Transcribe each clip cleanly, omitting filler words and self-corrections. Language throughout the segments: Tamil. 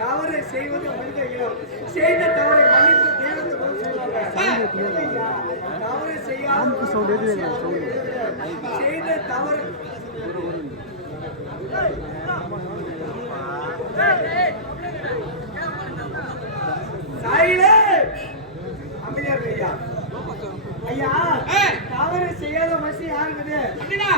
தவறு செய்வது மனிதர்களும் செய்த தவறை மன்னித்து தெய்வத்தை தவறு செய்யாத செய்த தவறு அமைதியார் ஐயா தவறு செய்யாத மனுஷன் யாருக்குது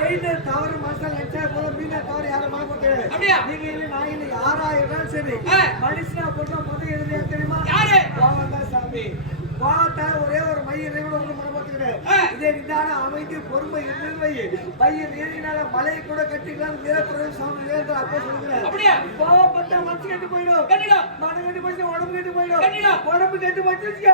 செய்த தவறு மனுஷன் நினைச்சா போல மீன தவறு யாரும் மனப்பட்டு நீங்க இல்ல நான் இல்ல யாரா இருந்தாலும் சரி மனுஷனா போட்டா முதல் எதிரியா தெரியுமா கோவம் தான் சாமி கோவத்தால ஒரே ஒரு மையம் கூட ஒண்ணு மனப்பட்டுக்கிட்டு இதே நிதான அமைதி பொறுமை இருந்தது பையன் நீரினால மலையை கூட கட்டிக்கலாம் வீரப்பிரவேச சாமி அப்ப சொல்லுகிறேன் கோவப்பட்ட மனசு கெட்டு போயிடும் மனம் கெட்டு போயிடுச்சு உடம்பு கெட்டு போயிடும் உடம்பு கெட்டு போயிடுச்சு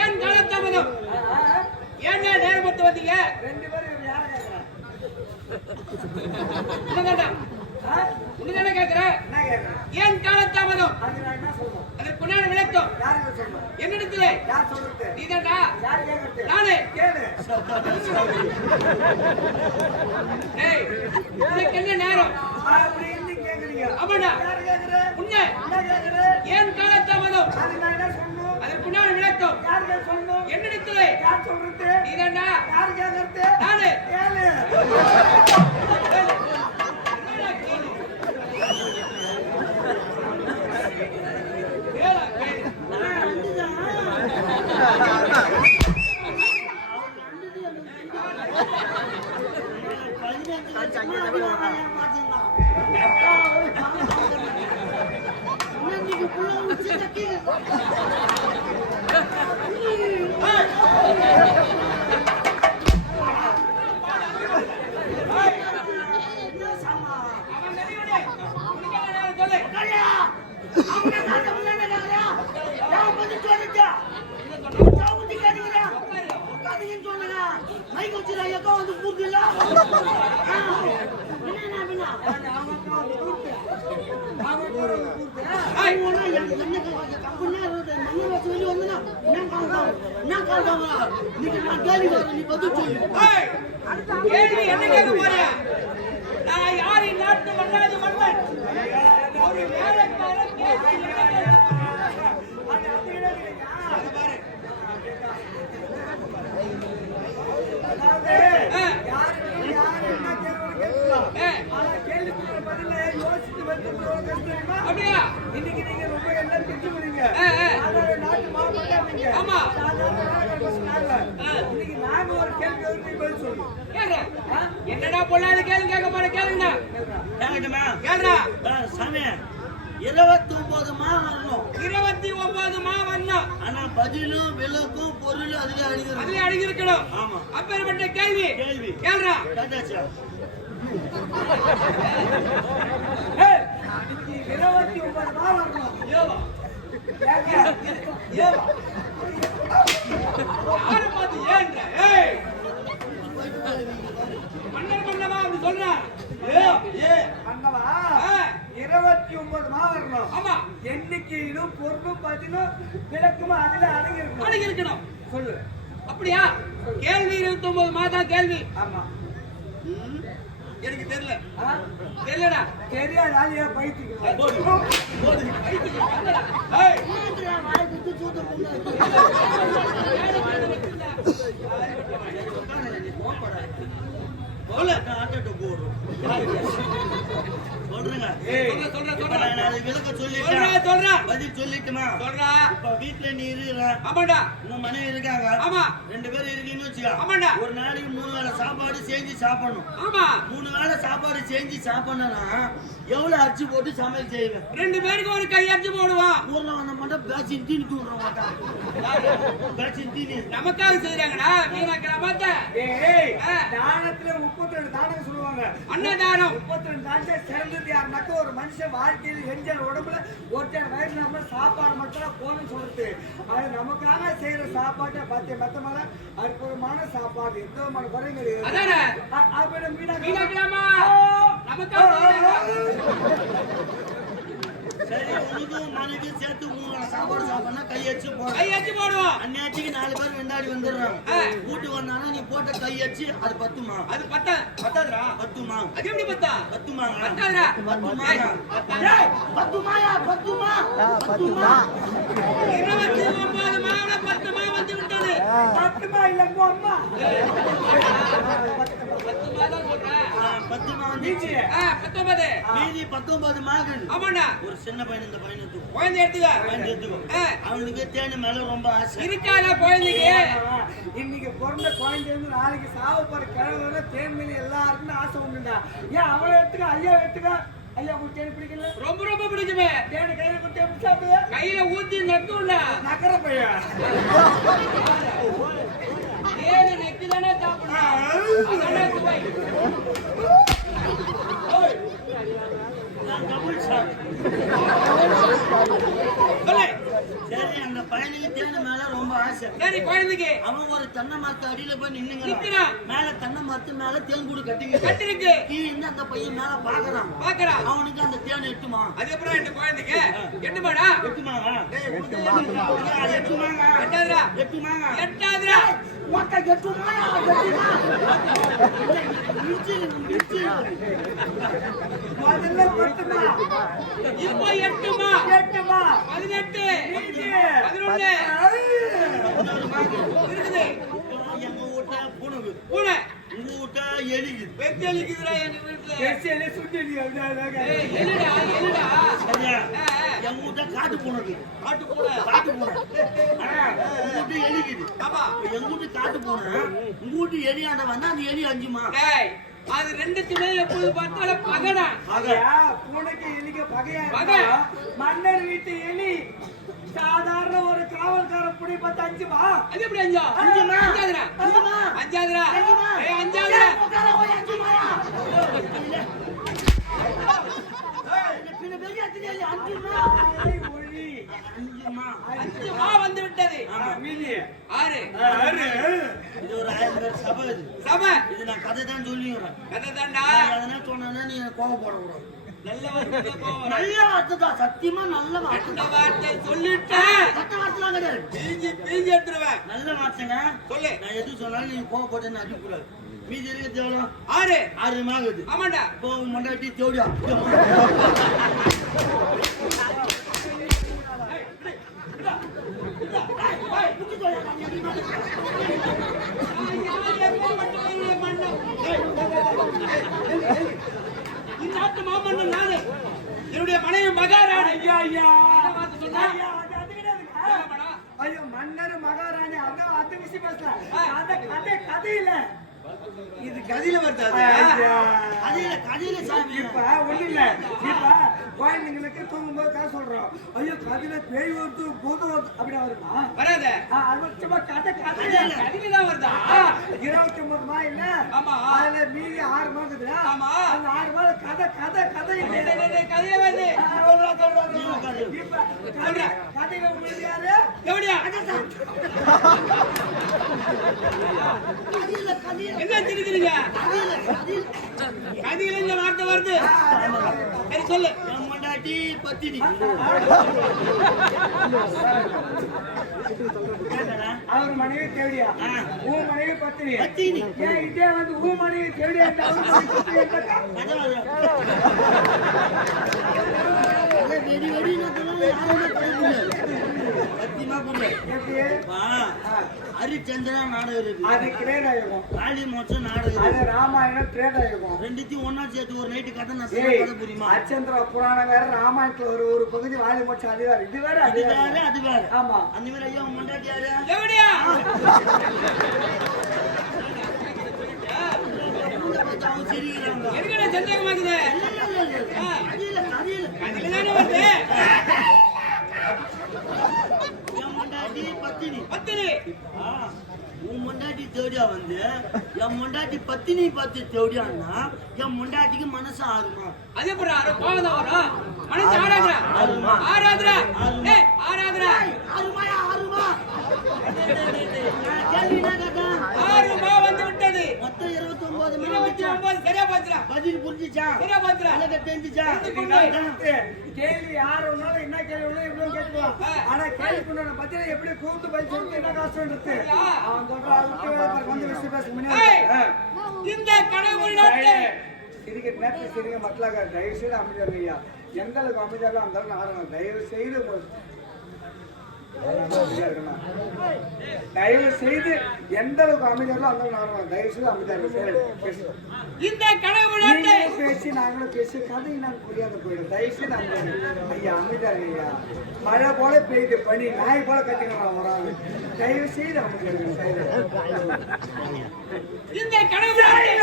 ஏன் காலத்தாமதம் ஏன் நேரம் பட்டு வந்தீங்க ரெண்டு பேரும் உன்னை கேட்கிறேன் ஏன் காலத்தாமதம் அதற்கு உண்டான விளக்கம் என்னிடத்துல நீதான்டா நானே உனக்கு என்ன நேரம் ஆமாடா உன்னை ஏன் காலத்தாமதம் அதற்கு உண்டான விளக்கம் என்னிடத்துல நீதான்டா நானே என்ன கேட்க போறியா நான் யாரின் நாட்டு மன்னாதி மன்னன் ஒரு வேலைக்காரன் அப்படியா இன்னைக்கு நீங்க ரொம்ப எல்லாம் தெரிஞ்சுக்கிறீங்க நாட்டு மாவட்டம் ஆமா இன்னைக்கு நாங்க ஒரு கேள்வி பதில் சொல்லுவோம் என்னடா பொல்லாத கேள்வி கேட்க போற கேளுங்கண்ணா கேளுடா சாமி 29 மா வரணும் 29 மா வரணும் ஆனா பதிலும் விளக்கும் பொருளும் அதுல அடங்கி இருக்கணும் ஆமா அப்பேற்பட்ட கேள்வி கேளுடா கேட்டாச்சா 29 மா வரணும் ஏவா ஏவா யார பாத்து ஏங்க ஏய் மன்னவா அப்படி சொல்றா ஏ மன்னவா 29 மா வரணும் ஆமா எண்ணிக்கையிலும் பொருளும் பதிலும் விளக்கும் அதுல அடங்கி இருக்கணும் சொல்லு அப்படியா கேள்வி 29 மா தான் கேள்வி ஆமா எனக்கு தெரியலடா தெரியாதால ஏன் பைத்தியம் போடு பைத்தியம் என்னடா ஏய் வாய் குத்து சூத்து சொல்லு. ஆட்டோ போறோம். சொல்றேங்க. நான் விளக்க சொல்லிட்டேன். சொல்றா. பதில் சொல்லிட்டுமா? சொல்றா. இப்ப வீட்ல நீ இருக்கற. ஆமாடா. உன் மனைவி இருக்காங்க. ஆமா. 2 பேர் இருக்கீங்கன்னு வச்சுக்க. ஆமாடா. ஒரு நாளைக்கு 3 வேளை சாப்பாடு செஞ்சு சாப்பிடணும். ஆமா. 3 வேளை சாப்பாடு செஞ்சு சாப்பிடணும்னா எவ்வளவு அரிசி போட்டு சமையல் செய்வேன்? 2 பேருக்கு ஒரு கை அரிசி போடுவான். ஊர்ல வந்த மட்டும் பேச்சின் தீனி தூடுற மாட்டான். பேச்சின் தீனி நமக்காக செய்றாங்கடா. வீணாக்கற மாட்ட. ஏய் தானத்துல 32 தானம் சொல்லுவாங்க. அன்னதானம் 32 தானத்தை சிறந்தது யாருனாக்க ஒரு மனுஷன் வாழ்க்கையில் எஞ்சல் உடம்புல ஒருத்தர் வயிறு நம்ம சாப்பாடு மட்டும் போகணும்னு சொல்றது. அது நமக்காக செய்யற சாப்பாட்டை பார்த்து மத்தமான அற்புதமான சாப்பாடு எந்த விதமான குறையும் கிடையாது. அப்புறம் வீணாக்கலாமா? நமக்காக சரி உனக்கும் மனைவி சேர்த்து 3 சாப்பாடு சாப்பிடணும். கையச்சு போடுவோம். அன்னையாச்சுக்கு 4 பேர் வெண்டாடி வந்துடுறாங்க. வீட்டுக்கு வந்தானா நீ போட்ட கையச்சு அது பத்துமா? அது பத்தாதுடா. பத்துமா? அது எப்படி பத்தா? பத்துமாங்க. பத்தாதுடா. பத்துமாங்க. டேய் பத்துமாயா? பத்துமா? 29 மாவுல 10 மாவு வந்து விட்டது. 10 மா இல்ல அம்மா. 10 மா தான் சொல்றேன். 10 மா வந்துச்சு. 19. மீதி 19 மாவுகள். ஆமாடா. ஒரு சின்ன பையன் இந்த பையனுக்கு குழந்தை எடுத்துக்கோ. அவனுக்கு தேனு மேல ரொம்ப ஆசை இருக்காடா குழந்தைக்கு. இன்னைக்கு பிறந்த குழந்தை இருந்து நாளைக்கு சாவ போற கிழவர தேன் மேல எல்லாருக்கும் ஆசை உண்டுடா. ஏன் அவளை எடுத்துக்க ஐயா எடுத்துக்க. ஐயா உங்களுக்கு தேன் பிடிக்கல? ரொம்ப பிடிக்குமே. தேனு கையில கொடுத்து எப்படி சாப்பிடுவ? கையில ஊத்தி நக்குண்டா. நக்கற பையன் தேனு நெக்கு தானே சாப்பிடணும். அதானே சுவை. சரி அந்த பையனுக்கு தேனு மேல ரொம்ப ஆசை. சரி குழந்தைக்கு அவன் ஒரு தென்னை மரத்து அடியில போய் நின்னுங்கிறான். மேல தென்னை மரத்து மேல தேன் கூடு கட்டிருக்கு. கீழே அந்த பையன் மேல பாக்குறான். அவனுக்கு அந்த தேன் எட்டுமா? அது எப்படி எட்டு குழந்தைக்கு? எட்டுமாடா? எட்டுமாங்க. எட்டாதுடா. முதல்ல 10மா. இப்போ 8மா. 18 11 இருக்குது. எங்க வீட்ல பூனை உங்க வீட்டா எலிக்குது. வெட்டி எலிக்குதுடா எங்க வீட்ல. எலி சுட்டிடி அப்படியே. ஏய் எலிடா. சரியா? எங்க வீட்ல காட்டு பூனை. உங்க வீட்டு எலிக்குது. ஆமா. எங்க வீட்டு காட்டு பூனை உங்க வீட்டு எலியாண்ட வந்தா அந்த எலி 5மா. டேய் அது ரெண்டுக்குமே எப்போது பார்த்தாலும் பகடா. பூனைக்கு எலிக்கு பகையா இருக்கா? மன்னர் வீட்டு எலி சாதாரண ஒரு காவல்கார புடி 5மா. அது எப்படி 5? 5மா. 5ஆதுடா. ஏய் 5ஆதுடா. பின்ன பெரிய அத்தினே 5மா வந்து விட்டது. மீதி 6. இது ஒரு 1000 பேர் சபை. இது நான் கதை தான் சொல்லிடுறேன். கதை தான்டா. அதனா சொன்னா நீ கோவம் போட கூடாது. நல்ல வார்த்தை தான். சத்தியமா நல்ல வார்த்தை சொல்லிட்டேன். கட்ட வார்த்தைலாம் கிடையாது. பீஞ்சி எடுத்துருவேன். நல்ல வார்த்தைங்க சொல்லு. நான் எது சொன்னாலும் நீ கோவம் போட்டேன்னு அடிக்கூடாது. மீதி இருக்கிறது எவ்வளோ? 6 மாகுது. ஆமாண்டா. இப்போ மண்டாட்டி தேவடியா இந்நாட்டு மாமன்னன் நானு. என்னுடைய மனைவி மகாராணி. ஐயோ மன்னர் மகாராணி அதான் அந்த விஷயம் பேசல. கதையில இது கதையில வருது. கதையில சாமி. இப்ப ஒண்ணு இல்ல. இப்ப குழந்தைங்களுக்கு தூங்கும்போது கதை சொல்றோம். ஐயோ கதையில பேய் வருது பூதம் வருது அப்படின்னா வருமா? வராது. அது சும்மா கதையில தான் வருதா? 29 மா இல்ல? ஆமா. அதுல மீதி 6 மா இருக்குதா? ஆமா. அந்த 6 மா கதை கதையில வருது. இப்ப கதையில உங்களுக்கு யாரு? எப்படியா? என்ன தெரியுதுங்க? கதையில இந்த வார்த்தை வருது. சரி சொல்லு. மண்டாட்டி பத்தினி. அவர் மனைவி தேவடியா? உன் மனைவி பத்தினி. ஏன் இதே வந்து உன் மனைவி தேவடியா? வெடி சத்தியமா கூப்பிடு. எப்படி ஹரிச்சந்திரா நாடகம் இருக்கு, அது கிரேதாயுகம். காளி மோட்சம் நாடகம் அது இருக்கு. ராமாயணம் திரேதாயுகம். ரெண்டுத்தையும் ஒன்னா சேர்த்து ஒரு நைட்டு கதை நான் ஏய், கதை புரியுமா? அச்சந்திர புராணம் வேற, ராமாயணத்துல ஒரு பகுதி வாலி மோட்சம் அது வேற, இது வேற அது அது வேற. வேற அது வேற. ஆமா. அந்த மாதிரி ஐயா உன் முன்னாடி யாரு? எப்படியா அவங்க சிரிக்கிறாங்க. எதுக்கடா சந்தேகமாக்குது அதுக்குதானே வருது என் முன்னாடி பத்தினி பத்தினி உன் முண்டாட்டி தேடியா வந்து என் முண்டாட்டி பத்தினி பார்த்து தேடியான்னா என் முண்டாட்டிக்கு மனசு ஆறுமா? அதே போற கோவம் தான் வரும் மனசு ஆராதுரா ஆராதுரா ஏய் ஆராதுரா ஆறுமாயா ஆறுமா? கேள்வி என்ன கேட்டேன்? 6 மா வந்து விட்டது மொத்தம் 29 மணி 29 சரியா போச்சுடா பதில் புரிஞ்சுச்சா? சரியா போச்சுடா அழக தெரிஞ்சுச்சா? கேள்வி யார் ஒன்னாலும் என்ன கேள்வி ஒண்ணு இவ்வளவு கேட்கலாம். ஆனா கேள்வி கொண்டாட பத்தியில எப்படி கூத்து பயிற்சி சொல்லிட்டு என்ன கஷ்டம்ன்றது அவன் சொல்றான். வந்து விஷயம் பேச முன்னாடி இந்த கனவு நாட்டை சிரிக்க நேரத்தில் சிரிக்க மக்களாக தயவு செய்து அமைதியாக ஐயா. எந்த அளவுக்கு அமைதியாக அந்த அளவுக்கு ஆடணும். தயவு செய்து தயவு செய்து எந்த அளவுக்கு அமைதியாக அந்த அளவுக்கு ஆடணும். தயவு செய்து அமைதியாக இந்த கனவு நாட்டை பேசி நாங்களும் பேசி கதை நான் புரியாத போயிடும். தயவு செய்து அமைதியாக ஐயா அமைதியாக ஐயா. மழை போல பெய்யுது பனி, நாய் போல கட்டிக்கலாம் வராது. தயவு செய்து அமைதியாக இந்த கனவு நாட்டை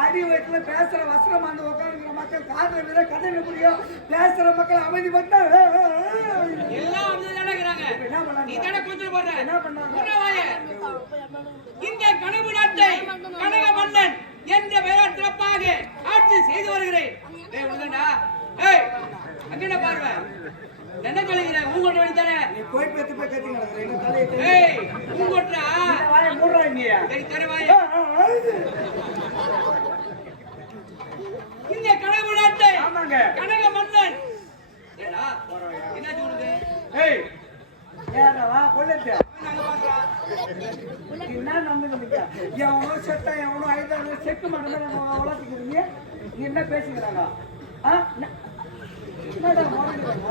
அடி வயிற்றுல பேசுற வசனம் அந்த உட்காந்துக்கிற மக்கள் காதல கதையில புரியும். பேசுற மக்கள் அமைதி பார்த்தா எல்லாம் அப்படிதானே இருக்கிறாங்க. என்ன பண்ணாங்க? நீ தானே கூச்சல் போடுற. என்ன பண்ணாங்க? இந்த கனவு நாட்டை கனக மன்னன் என்ற பெயரால் சிறப்பாக ஆட்சி செய்து வருகிறேன். ஏய் உள்ளடா ஏய் அங்கட பார்வை என்ன சொல்லுகிற ஊங்கோட்ட வேண்டிதானே நீ போய் பேத்து போய் கத்திங்க எங்க தலையை ஏய் ஊங்கோட்டா வாயை மூடுறா நீ. சரி தர வாயை. இந்த கனவு நாட்டை ஆமாங்க கனக மன்னன் ஏடா என்ன சொல்லுது? ஏய் ஏறவா கொல்லத்தியா நாங்க பாக்குறா என்ன நம்புறீங்க? எவனோ செத்தா எவனோ ஐதானோ செக்கு மட்டும் நம்ம வளர்த்துக்கிறீங்க. நீ என்ன பேசுகிறாங்க? என்னடா மாறிடுறாங்க?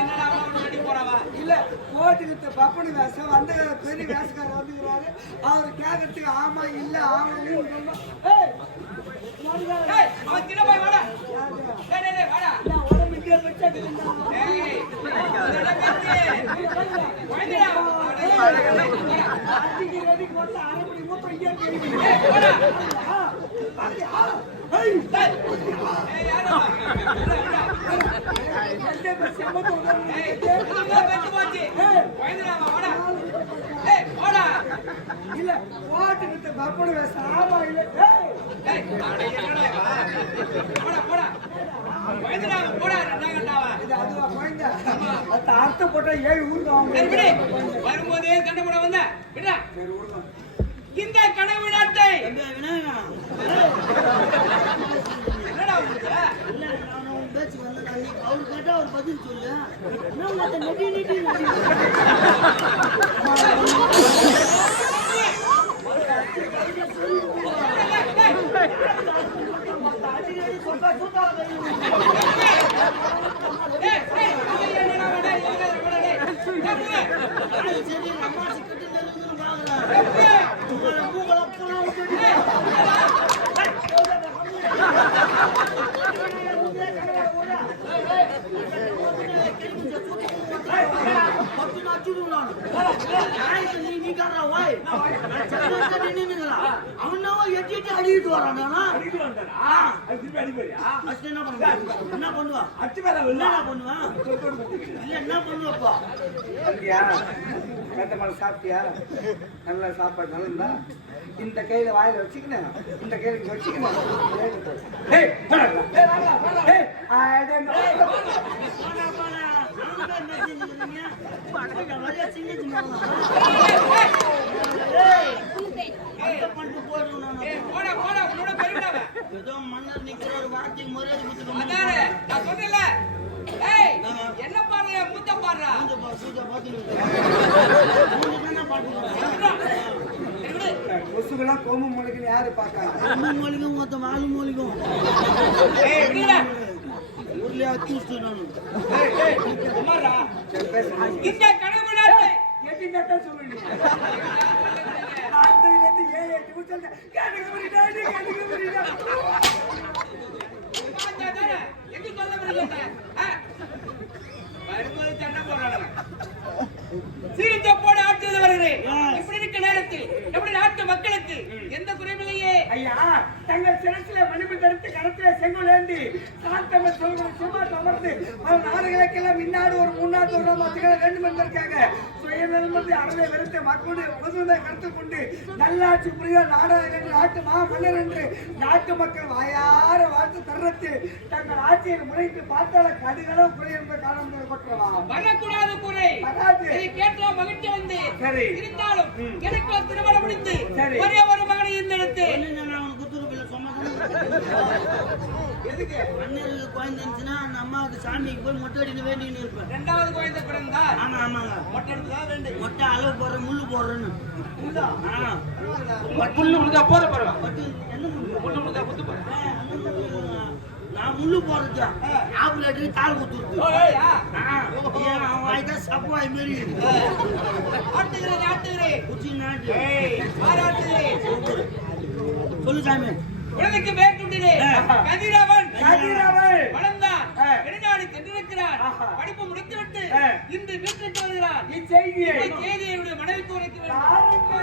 என்னடா முன்னாடி போறவா இல்ல கோட்டுக்கிட்ட பப்பனி வேஷம் வந்த பெரிய வேஷக்காரர் வந்துக்கிறாரு. அவர் கேட்கறதுக்கு ஆமா இல்ல ஆமான்னு சொன்னா ஏய் அவன் கிட்ட போய் வாடா. டேய் டேய் டேய் வாடா. நான் உடம்பு இங்கே வச்சா ஏய் என்னடா கத்தி வாங்கடா. அடிக்கு ரெடி போட்டு அரைமணி மூத்த இங்கே தெரியுது. ஏய் வாடா. ஏய் ஏய் யாரா எந்த பசமோ ஏய் இதெல்லாம் வெச்சு போச்சு. வாங்கடா வாடா. ஏய் வாடா. இல்ல கோட்டுக்கிட்ட பப்பனி வேஷம் ஆமா இல்ல. ஏய் அட என்னடா போடா போடா. வாங்கடா போடா ரெண்டாங்கடாவா. இது அதுவா குழந்தை. அது அர்த்தம் போட்டா 7 ஊருக்கு வாங்க. சரி விடு. வரும்போதே சண்டை போட வந்த. விடுடா. சரி விடுங்க. இந்த கனவு நாட்டை விநாயகா என்னடா உங்களுக்கு? இல்ல நான் உன் பேச்சு வந்தேன். அவர் கேட்டா அவர் பதில் சொல்லு. என்ன உங்க நெட்டி நெட்டி ஏய் ஏய் என்னடா வாடா என்னடா வாடா டேய். சரி அம்மா சிக்கட்டு நெருங்குன்னு பாக்குறேன். உங்களை மூக்கல போனா விட்டுட்டு அடிக்கிட்டு வரான். என்ன பண்ணுவான்? என்ன பண்ணுவான்? இல்ல என்ன பண்ணுவப்பா? வந்தியா? நேத்து மேல சாப்பிட்டியா? நல்ல சாப்பாடு நல்லா இந்த கையில வாயில வச்சுக்கினேன், இந்த கையில இங்க வச்சுக்கினேன். ஏய் போடா. ஏய் வாடா வாடா. ஏய் போடா போடா உன்னோட பெருமைடாவே. ஏதோ மன்னர் நிக்கிறாரு, வார்த்தைக்கு மரியாதை கொடுத்துக்கணும். அதானே நான் சொன்னேன்ல. ஏய் என்ன பாருங்க மூத்த பாருடா. சூஜா பாத்துட்டு சொல்லு. கொசுக்கெல்லாம் கோமு மொழிக்குன்னு யாரு பார்க்காங்க? அம்மா மொழிக்கும் மொத்தம் 4 மொழிக்கும் ஏய் விடுடா. ஊர்லயே அச்சூஸ்ட்டு நானு. ஏய் சும்மாடா. சரி, பேசு. இந்த கனவு நாட்டை எட்டிங்கத்தான் சொல்லுங்க. அந்த இதுலேருந்து ஏழு நிமிஷம் கேட்டுக்க முடியுதா? தானே எங்க சொல்ல முடியல. வரும்போது சண்டை போடுறாங்க. சீரித்த போட ஆட்சி வருகிறேன். இப்படி இருக்க நேரத்தில் எப்படி நாட்டு மக்களுக்கு எந்த குறைவில்லையே. ஐயா, தங்கள் சிரசில மணிப்பு தடுத்து கடத்தில செங்கோலேந்தி சாத்தம சொல்கிற சிம்மாட்டு அமர்ந்து நாடுகளுக்கெல்லாம் இன்னாடு ஒரு முன்னாட்டு ஒரு மக்கள் வேண்டும் என்பதற்காக சுயநலமத்தை அறவை வெறுத்து மக்களுடைய பொதுவை கருத்துக் கொண்டு நல்லாட்சி புரிய நாடாக என்று நாட்டு மா மன்னர் என்று நாட்டு மக்கள் வாயார வாழ்த்து தருணத்தில் தங்கள் ஆட்சியில் முறைத்து பார்த்தால கடுகளவு குறை என்பதை காண கொட்டுறலாம். வரக்கூடாது குறை. வராது. இதை கேட்டா மகிழ்ச்சி வந்து சரி. இருந்தாலும் எனக்கு ஒரு திருமணம் முடிந்து சரி. ஒரே ஒரு மகனை இருந்தெடுத்து என்னங்க நான் உனக்கு குத்துருப்பில்ல சொன்னது எதுக்கு? மன்னருக்கு குழந்தைச்சுன்னா அந்த அம்மாவுக்கு சாமிக்கு போய் மொட்டை அடின்னு வேண்டின்னு இருப்பேன். இரண்டாவது குழந்தை பிறந்தால் ஆமா ஆமாங்க மொட்டை எடுத்துதான் வேண்டும். மொட்டை அளவு போடுற முள்ளு போடுறேன்னு முள்ளு முழுதா போற போறவா என்ன முள்ளு முள்ளு முழுதா குத்து போற. நான் முள்ளு போடுறதா ஆப்பிள் தாள் குத்துருது அவன் வாய்தான் சப்பாய் மாரி ஆட்டுகிறேன் ஆட்டுகிறேன் குச்சி நாட்டு பாராட்டுகிறேன். சொல்லு சாமி உலகுக்கு மேற்கொண்டிலே கதிரவன் கதிரவன் வளர்ந்தான் வெளிநாடு சென்றிருக்கிறான். படிப்பு முடித்துவிட்டு இன்று வீட்டுக்கு வருகிறான். இச்செய்தியை செய்தியை மனைவிக்கு உரைக்க வேண்டும். யாருக்கு